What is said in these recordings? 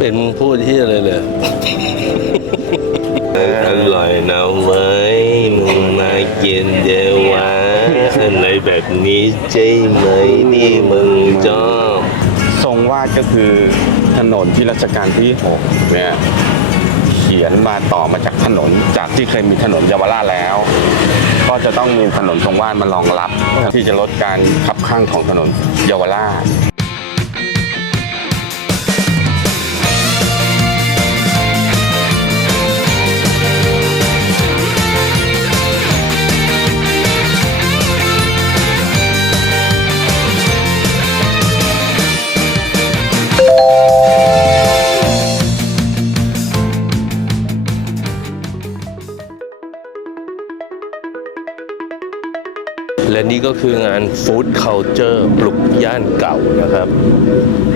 เป็นพูดที่อะไรเลย อร่อยนะเว้มึงมากินเดียววะอะไรแบบนี้ใช่ไหมนี่มึงชอบทรงวาดก็คือถนนที่รัชกาลที่6เนี่ยเขียนมาต่อมาจากถนนจากที่เคยมีถนนเยาวราชแล้ว ก็จะต้องมีถนนทรงวาดมารองรับ ที่จะลดการขับข้างของถนนเยาวราช และนี่ก็คืองาน Food Culture ปลุกย่านเก่านะครับ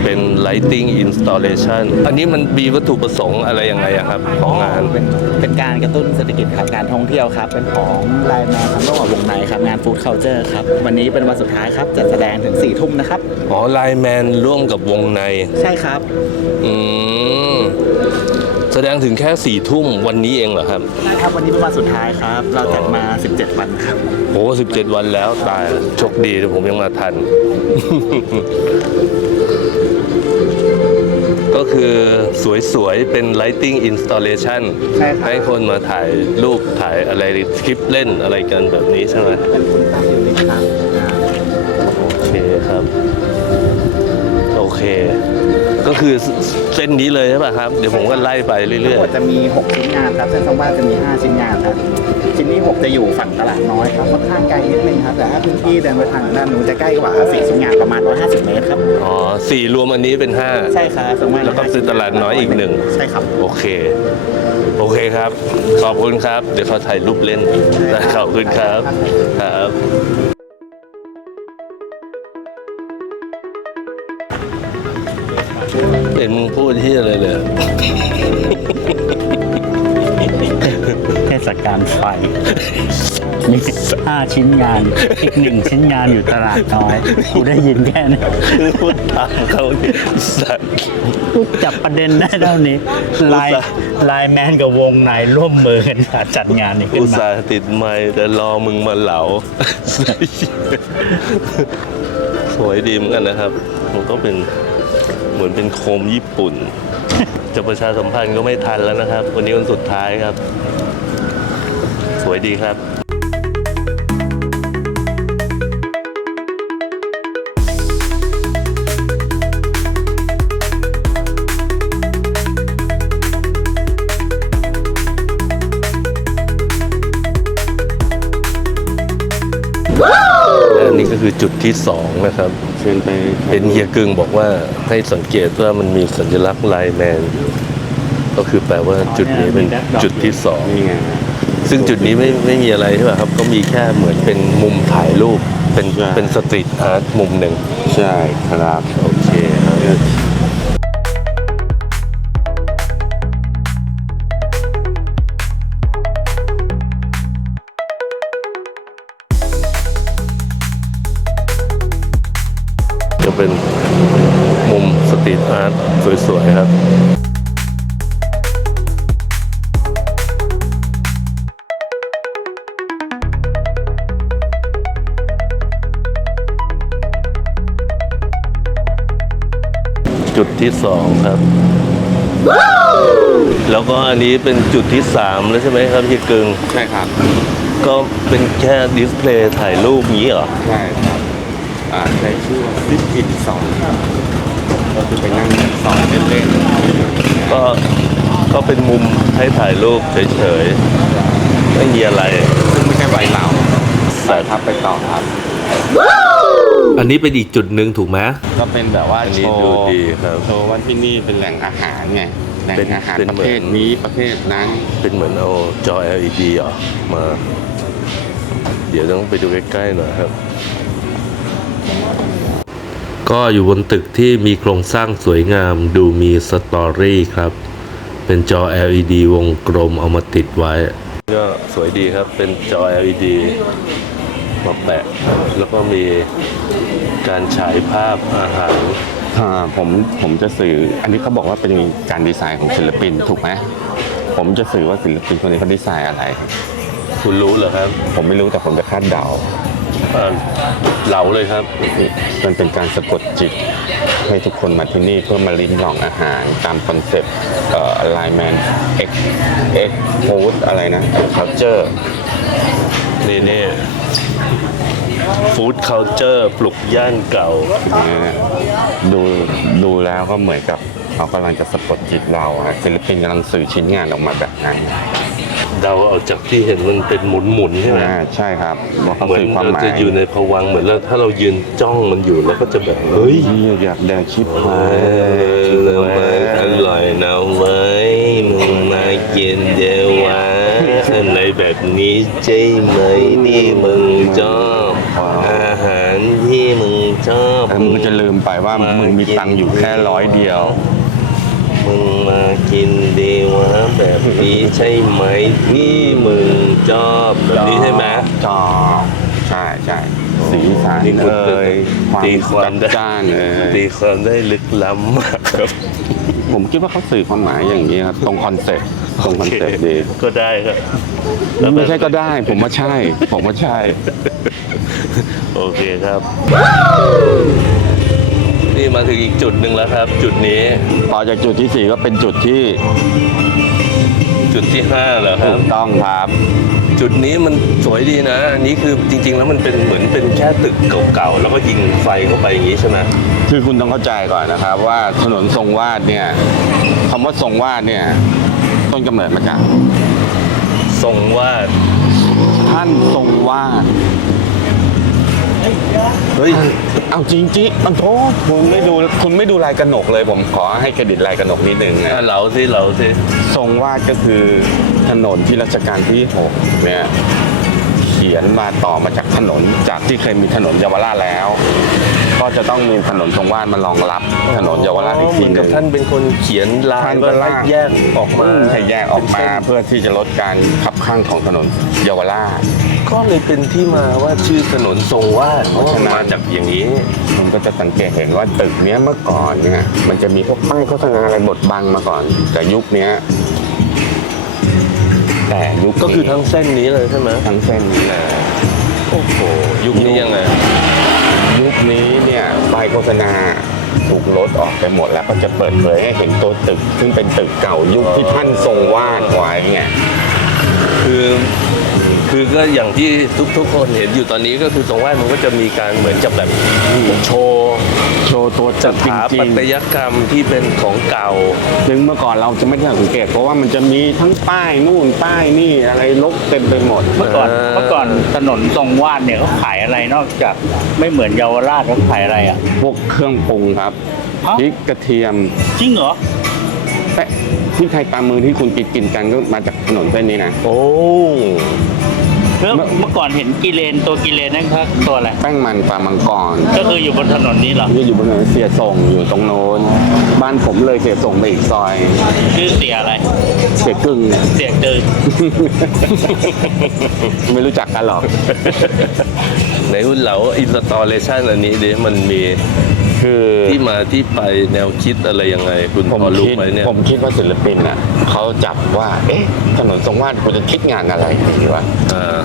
เป็น Lighting Installation อันนี้มันมีวัตถุประสงค์อะไรยังไงอะครับ ของงาน เป็นเป็นการกระตุ้นเศรษฐกิจครับการท่องเที่ยวครับ เป็นของไลน์แมนทำร่วมกับวงในครับงานฟู้ดเคาน์เตอร์ครับ วันนี้เป็นวันสุดท้ายครับจัดแสดงถึง4ี่ทุ่มนะครับ อ๋อไลแมนร่วมกับวงใน ใช่ครับ อืม แสดงถึงแค่สี่ทุ่มวันนี้เองเหรอครับครับวันนี้เป็นวันสุดท้ายครับ เราจัดมา 17 วันครับโอ้สิบเจ็ดวันแล้วตายโชคดีที่ผมยังมาทัน ก็คือสวยๆ เป็น lighting installation ใช่ครับ ให้คนมาถ่ายรูปถ่ายอะไรคลิปเล่นอะไรกันแบบนี้ใช่ไหม เป็นคุณตั้งอยู่ในครับโอเคครับ โอเค ก็คือเส้นนี้เลยใช่ป่ะครับ เดี๋ยวผมก็ไล่ไปทั้งเรื่อหมยดจะมี 6 ชิ้นงานครับเส้นทรงบ้านจะมี 5 ชิ้นงานครับชิ้นที่ 6 จะอยู่ฝั่งตลาดน้อยครับค่อนข้างไกลนิดนึงครับแต่ถ้าพื้นที่เดินไปทางด้านนู้นจะใกล้กว่า4ชิ้นงานประมาณ 150 เมตรครับๆ อ๋อสี่รวมอันนี้เป็นห้า ใช่ครับส่วนมากแล้วก็ซื้อตลาดน้อยอีกหนึ่ง ใช่ครับ โอเค โอเคครับ ขอบคุณครับ เดี๋ยวเขาถ่ายรูปเล่นได้ขอบคุณครับ ครับ เป็นมึงพูดที่อะไรเลยเทศกาลไฟ มีห้าชิ้นงาน อีกหนึ่งชิ้นงานอยู่ตลาดน้อย กูได้ยินแค่นี้พูดตามเขาเนี่ยสัตว์กูจับประเด็นได้เท่านี้ไลน์ไลน์แมนกับวงในร่วมมือกันจัดงานนี้ขึ้อุนตมาส่าห์ติดไม้แต่รอมึงมาเหลา สวยดีเหมือนกันนะครับ มันก็เป็น เหมือนเป็นโคมญี่ปุ่น จะประชาสัมพันธ์ก็ไม่ทันแล้วนะครับ วันนี้วันสุดท้ายครับ สวยดีครับและนนี้ก็คือจุดที่สองนะครับ ชิญไปเห็นเฮียกึ่งบอกว่าให้สังเกตว่ามันมีสัญลักษณ์ไลน์แมนก็คือแปลว่าจุดนี้เป็นจุดที่สองนี่ไงซึ่งจุดนี้ไม่ไม่มีอะไรใช่ไหมครับ ก็มีแค่เหมือนเป็นมุมถ่ายรูปเป็นใช่เป็นสตรีทอาร์ตมุมหนึ่งใช่ครับโอเค เป็นมุมสตรีทอาร์ตสวยๆครับจุดที่สองครับ แล้วก็อันนี้เป็นจุดที่สามแล้วใช่ไหมครับพี่กึงใช่ครับ ก็เป็นแค่ดิสเพลย์ถ่ายรูปนี้เหรอ ใช่ครับ อ่าใช้ชื่อว่าฟิตอินสองก็คือไปนั่งสอนเล่นก็ก็เป็นมุมให้ถ่ายรูปเฉยๆ ไม่มีอะไรๆซึ่งไม่ใช่ใบเหล่าแต่ครับไปต่อครับ อันนี้เป็นอีกจุดหนึ่งถูกไหม ก็เป็นแบบว่าอันนี้โชว์ดูดีครับ โชว์ว่าที่นี่เป็นแหล่งอาหารไง แหล่งเป็นอาหารเป็นประเภทเหมือนนี้ประเภทนั้น เป็นเหมือนเอาจอ LED เหรอมา เดี๋ยวต้องไปดูใกล้ๆหน่อยครับ ก็อยู่บนตึกที่มีโครงสร้างสวยงามดูมีสตอรี่ครับ เป็นจอ LED วงกลมเอามาติดไว้ ก็สวยดีครับเป็นจอ LED มาแปะ แล้วก็มีการฉายภาพอาหาร อ่าผมผมจะสื่อ อันนี้เขาบอกว่าเป็นการดีไซน์ของศิลปินถูกไหมผมจะสื่อว่าศิลปินคนนี้เขาดีไซน์อะไร คุณรู้เหรอครับ ผมไม่รู้แต่ผมจะคาดเดา เอ่อเหลาเลยครับ มันเป็นการสะกดจิต ให้ทุกคนมาที่นี่เพื่อมาลิ้มลองอาหารตามคอนเซปต์เอ่อ alignment x x food อะไรนะ culture นี่นี่ฟู้ดเคาเจอร์ปลุกย่านเก่าเนี่ยดูดูแล้วก็เหมือนกับเขากำลังจะสะกดจิตเราอะศิลปินกำลังสื่อชิ้นงานออกมาแบบนั้น เดาเอาจากที่เห็นมันเป็นหมุนหมุนๆใช่ไหมอ่าใช่ครับว่าเขาเหมือนสื่อความเราหมายจะอยู่ในภวังค์เหมือนเราถ้าเรายืนจ้องมันอยู่แล้วก็จะแบบเฮ้ยอยากแดกชิปเอหายอแล้วมันอร่อยนะเว้ยมึงมากินเดี๋ยววะอะไรแบบนี้ใช่ไหมนี่มึงชอบอาหารที่มึงชอบ แล้วมึงก็จะลืมไปว่ามึงมีตังค์อยู่แค่ร้อยเดียว มึงมากินดีวะแบบนี้ใช่ไหมที่มึงชอบแบบนี้ใช่ไหม จอบใช่ใช่สีสันนี่คุณเอ่ยความตีความจัดได้ จ้านเอ่ยตีความได้ลึกล้ำมากครับผมคิดว่าเขาสื่อความหมายอย่างนี้ครับตรงคอนเซ็ปต์ตรงคอนเซ็ปต์ดีก็ได้ครับไม่ใช่ก็ได้ ผมว่าใช่ ผมว่าใช่ โอเคครับ นี่มาถึงอีกจุดหนึ่งแล้วครับ จุดนี้ต่อจากจุดที่สี่ก็เป็นจุดที่จุดที่ห้าเหรอคถูรับ กต้องครับจุดนี้มันสวยดีนะ อันนี้คือจริง ๆ แล้วมันเป็นเหมือนเป็นแค่ตึกเก่าๆ แล้วก็ยิงไฟเข้าไปอย่างนี้ใช่ไหมคือคุณต้องเข้าใจก่อนนะครับ ว่าถนนทรงวาดเนี่ยคำว่าทรงวาดเนี่ย ต้นกำเนิดมาจากทรงวาดท่านทรงวาด เฮ้ย เอาจริงจิมันโทษคุณไม่ดูคุณไม่ดูลายกระหนกเลย ผมขอให้เครดิตลายกระหนกนิดนึงนะอะเหลาสิเหลาสิทรงวาดก็คือถนนที่รัชกาลที่หกเนี่ยเขียนมาต่อมาจากถนนจากที่เคยมีถนนเยาวราชแล้ว ก็จะต้องมีถนนทรงวาดมารองรับถนนเยาวราชอีกเหทีมือนหกับนึ่งท่านเป็นคนเขียนลายท่านก็ว่าลากให้แยกออกมาให้แยกออกมาเพื่อที่จะลดการขับข้างของถนนเยาวราช ก็เลยเป็นที่มาว่าชื่อถนนทรงวาดเพราะว่ามาจากอย่างนี้ มันก็จะสังเกตเห็นว่าตึกเนี้ยเมื่อก่อนเนี่ยมันจะมีพวกป้ายโฆษณาอะไรบดบังมาก่อน แต่ยุคเนี้ยแต่ยุคก็คือนี้ทั้งเส้นนี้เลยใช่ไหมทั้งเส้นนี้เลยโอ้โหยุคนี้ยังไงยุคนี้เนี่ยป้ายโฆษณาถูกลดออกไปหมดแล้วก็จะเปิดเผยให้เห็นตัวตึก ซึ่งเป็นตึกเก่ายุคที่ท่านทรงวาดไว้เนี่ยคือ คือก็อย่างที่ทุกทุกคนเห็นอยู่ตอนนี้ก็คือตรงว่ามันก็จะมีการเหมือนกับแบบโชว์โชว์ตัวสตึกจถาริปังตยกรรมที่เป็นของเก่าๆซึ่งเมื่อก่อนเราจะไม่ได้สังเกต เพราะว่ามันจะมีทั้งป้ายนู่นป้ายนี่อะไรลบเต็มไปหมด เมื่อก่อนเออเมื่อก่อนถนนทรงวาดเนี่ยเขาขายอะไรนอกจากไม่เหมือนเยาวราชเขาขายอะไรอะพวกเครื่องปรุงครับฮะพริกกระเทียมจริงเหรอแปะที่ไทยตามมือที่คุณกินกินกันก็มาจากถนนเส้นนี้นะ โอ้ แล้วเมื่อก่อนเห็นกิเลนตัวกิเลนนั่นครับตัวอะไร แป้งมันปลามังกรก็คืออยู่บนถนนนี้เหรอที่อยู่บนถนนเสียส่งอยู่ตรงโน้น บ้านผมเลยเสียส่งไปอีกซอย ชื่อเสียอะไร เสียกึ่งเนี่ย เสียเกินไม่รู้จักกันหรอก ในหุ้นเหลาอินสตอเลชันอันนี้ดิมันมี คือที่มาที่ไปแนวคิดอะไรยังไง คุณผมพอรู้คิดไหมเนี่ย ผมคิดว่าศิลปินอะเขาจับว่า เอ๊ะถนนทรงวาดควรจะคิดงานอะไรดีวะอ่า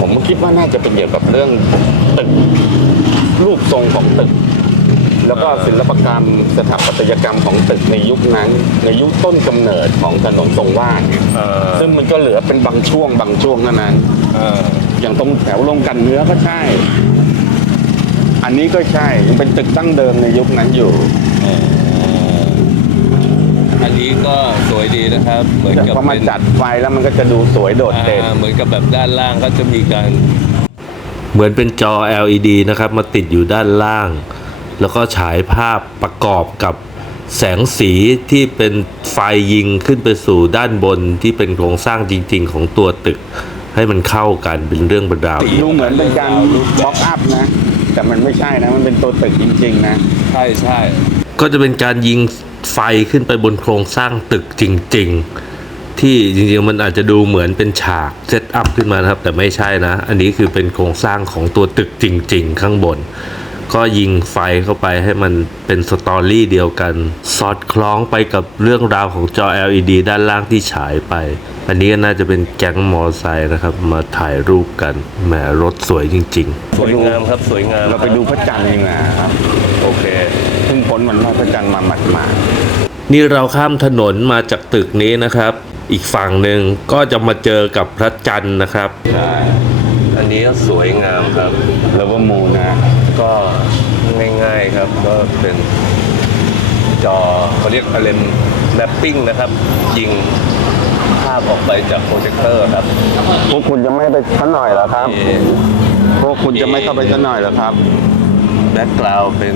ผมก็คิดว่าน่าจะเป็นเกี่ยวกับเรื่องตึกรูปทรงของตึก แล้วก็ศิลปกรรมสถาปัตยกรรมของตึกในยุคนั้น ในยุคต้นกำเนิดของถนนทรงวาดเนี่ยอ่าซึ่งมันก็เหลือเป็นบางช่วงบางช่วงเท่านั้น อ่าอย่างตรงแถวลงกันเนื้อก็ใช่ อันนี้ก็ใช่ยังเป็นตึกตั้งเดิมในยุคนั้นอยู่อันนี้ก็สวยดีนะครับ เหมือนแต่กับพอมาเป็นจัดไฟแล้วมันก็จะดูสวยโดดเด่นอ่าเหมือนกับแบบด้านล่างก็จะมีการ เหมือนเป็นจอ LED นะครับ มาติดอยู่ด้านล่าง แล้วก็ฉายภาพประกอบกับแสงสีที่เป็นไฟยิงขึ้นไปสู่ด้านบนที่เป็นโครงสร้างจริง ๆ ของตัวตึก ให้มันเข้ากันเป็นเรื่องเป็นราวดูเหมือนเป็นการบล็อกอัพนะ แต่มันไม่ใช่นะ มันเป็นตัวตึกจริง ๆ นะ ใช่ใช่ก็จะเป็นการยิงไฟขึ้นไปบนโครงสร้างตึกจริง ๆ ที่จริงๆมันอาจจะดูเหมือนเป็นฉากเซตอัพขึ้นมานะครับ แต่ไม่ใช่นะ อันนี้คือเป็นโครงสร้างของตัวตึกจริง ๆ ข้างบน ก็ยิงไฟเข้าไปให้มันเป็นสตอรี่เดียวกัน สอดคล้องไปกับเรื่องราวของจอ LED ด้านล่างที่ฉายไป อันนี้ก็น่าจะเป็นแก๊งมอไซค์นะครับ มาถ่ายรูปกันแหมรถสวยจริง ๆ สวยงามครับสวยงามเราไปดูพระจันทร์ดีกว่าครับ โอเคเพิ่งพ้นวันไหว้พระจันทร์มาหมาดนี่เราข้ามถนนมาจากตึกนี้นะครับ อีกฝั่งหนึ่งก็จะมาเจอกับพระจันทร์นะครับๆใช่อันนี้ก็สวยงามครับแล้วว่ามูนะ ก็ง่ายๆ ครับ ก็เป็นจอเขาเรียกอะไรแมปปิ้งนะครับ ยิงภาพออกไปจากโปรเจคเตอร์ครับพวกคุณจะไม่ไปสักหน่อยเหรอครับ พวกคุณจะไม่เข้าไปสักหน่อยเหรอครับแบ็กกราวเป็น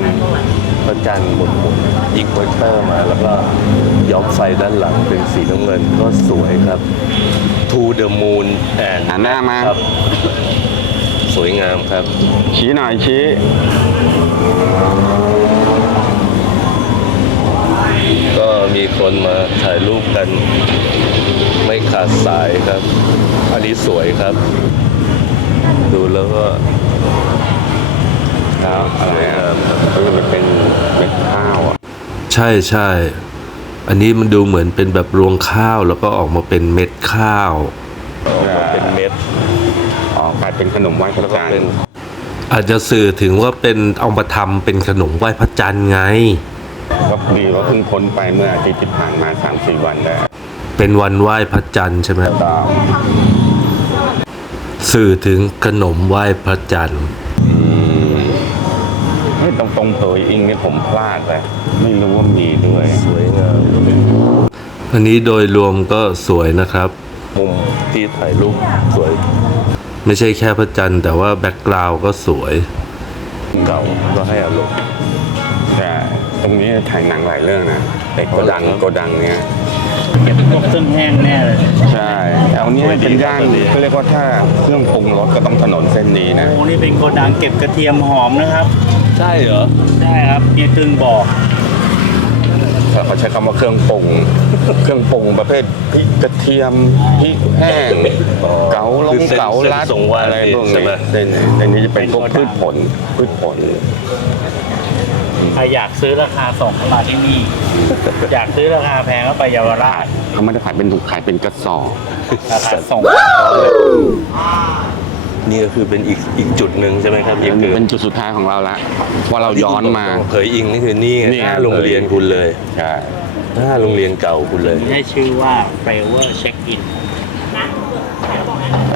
พระจันทร์หมุนๆยิงโปรเจคเตอร์มา แล้วก็ย้อมไฟด้านหลังเป็นสีน้ำเงินก็สวยครับ To the Moon and หันหน้ามาครับ สวยงามครับ ชี้หน่อยชี้ ก็มี คนมาถ่ายรูปกัน ไม่ขาดสายครับ อันนี้สวยครับ ดูแล้วก็แล้วอะไรอะเออมันเป็นเม็ดข้าวอะ ใช่ใช่ อันนี้มันดูเหมือนเป็นแบบรวงข้าวแล้วก็ออกมาเป็นเม็ดข้าว ออกมาเป็นเม็ด อ๋อกลายเป็นขนมไหว้พระแล้วก็จันทเป็นร์อาจจะสื่อถึงว่าเป็นเอามาทำเป็นขนมไหว้พระจันทร์ไง ก็ดีว่าเพิ่งพ้นไปเมื่ออาทิตย์ที่ผ่านมา3 4วันได้เป็นวันไหว้พระจันทร์ใช่ไหมก็สื่อถึงขนมไหว้พระจันทร์เฮ้ยตรงตรงๆตัวอิงนี่ผมพลาดไปไม่รู้ว่ามีด้วยสวยงามอันนี้โดยรวมก็สวยนะครับ มุมที่ถ่ายรูปสวย ไม่ใช่แค่พระจันทร์แต่ว่าแบ็กกราวด์ก็สวย เก่าก็ให้อารมณ์แต่ ตรงนี้ถ่ายหนังหลายเรื่องนะแต่โกดังอ๋อเหรอครับโกดังเนี้ยเก็บพวกเครื่องแห้งแน่เลยใช่แถวนี้เป็นย่านเขาเรียกว่าถ้าเครื่องปรุงรสก็ต้องถนนเส้นนี้นะโอ้นี่เป็นโกดังเก็บกระเทียมหอมนะครับ ใช่เหรอใช่ครับเฮียตึงบอกเขาใช้คำว่าเครื่องปรุง เครื่องปรุงประเภทพริกกระเทียมพริกแห้งอ๋อเกาลคืงอเส้นเกาลัดเส้นทรงวาอะไรพวกใช่นี้ไหมเส้นในนี้จะเป็นพวกพืชผลพืชผล ใครอยากซื้อราคาส่งเข้ามาที่นี่ อยากซื้อราคาแพงก็ไปเยาวราชเขาไม่ได้ขายเป็นถุงขายเป็นกระสอบราคาส่งนี่ก็คือเป็นอีกอีกจุดหนึ่งใช่ไหมครับอีกคือเป็นจุดสุดท้ายของเราละว่าเราย้อนมาเผยอิงนี่คือนี่ไงนี่หไงน้าโรงเรียนคุณเลยใช่หน้าโรงเรียนเก่าคุณเลยได้ชื่อว่า f a v o r Check In อัน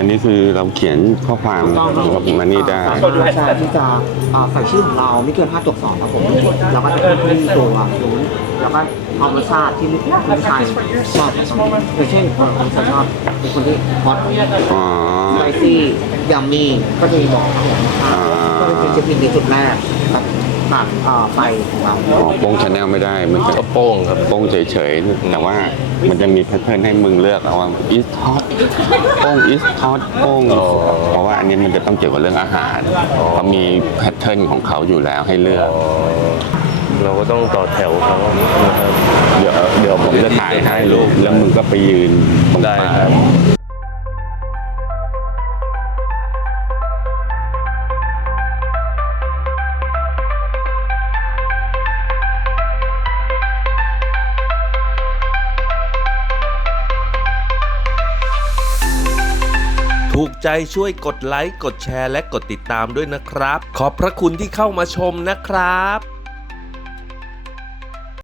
นี้คือเราเขียนข้อความกับมานี่ได้ สายงานที่จะเอ่อใส่ชื่อของเราไม่เกิน5จบ2ครับผมแล้วก็จะขึ้นที่ตัวนู้นแล้วก็ความรสชาติที่คุณผู้ชายชอบอย่างเช่นคนคนชอบเป็นคนที่ฮอตอ๋อ สไปซี่ยัมมี่ก็จะมีบอกครับผมอ่า ก็เป็นจะเป็นในจุดแรกตั ดตัดเอ่อไฟของเราอ๋อโป้งชาแนลไม่ได้ มันจะก็โป้งครับ โป้งเฉยๆ แต่ว่ามันจะมีแพทเทิร์นให้มึงเลือกเอาว่า is hot โป้ง is hot โป้งอ๋อเพราะว่าอันนี้มันจะต้องเกี่ยวกับเรื่องอาหารเขามีแพทเทิร์นของเขาอยู่แล้วให้เลือกอ๋อเราก็ต้องต่อแถวเขานะครับ เดี๋ยวเดี๋ยวผมจะถ่ายให้รูปแล้วมึงก็ไปยืนตรงได้ป้า ใจช่วยกดไลค์ กดแชร์ และกดติดตามด้วยนะครับ ขอบพระคุณที่เข้ามาชมนะครับ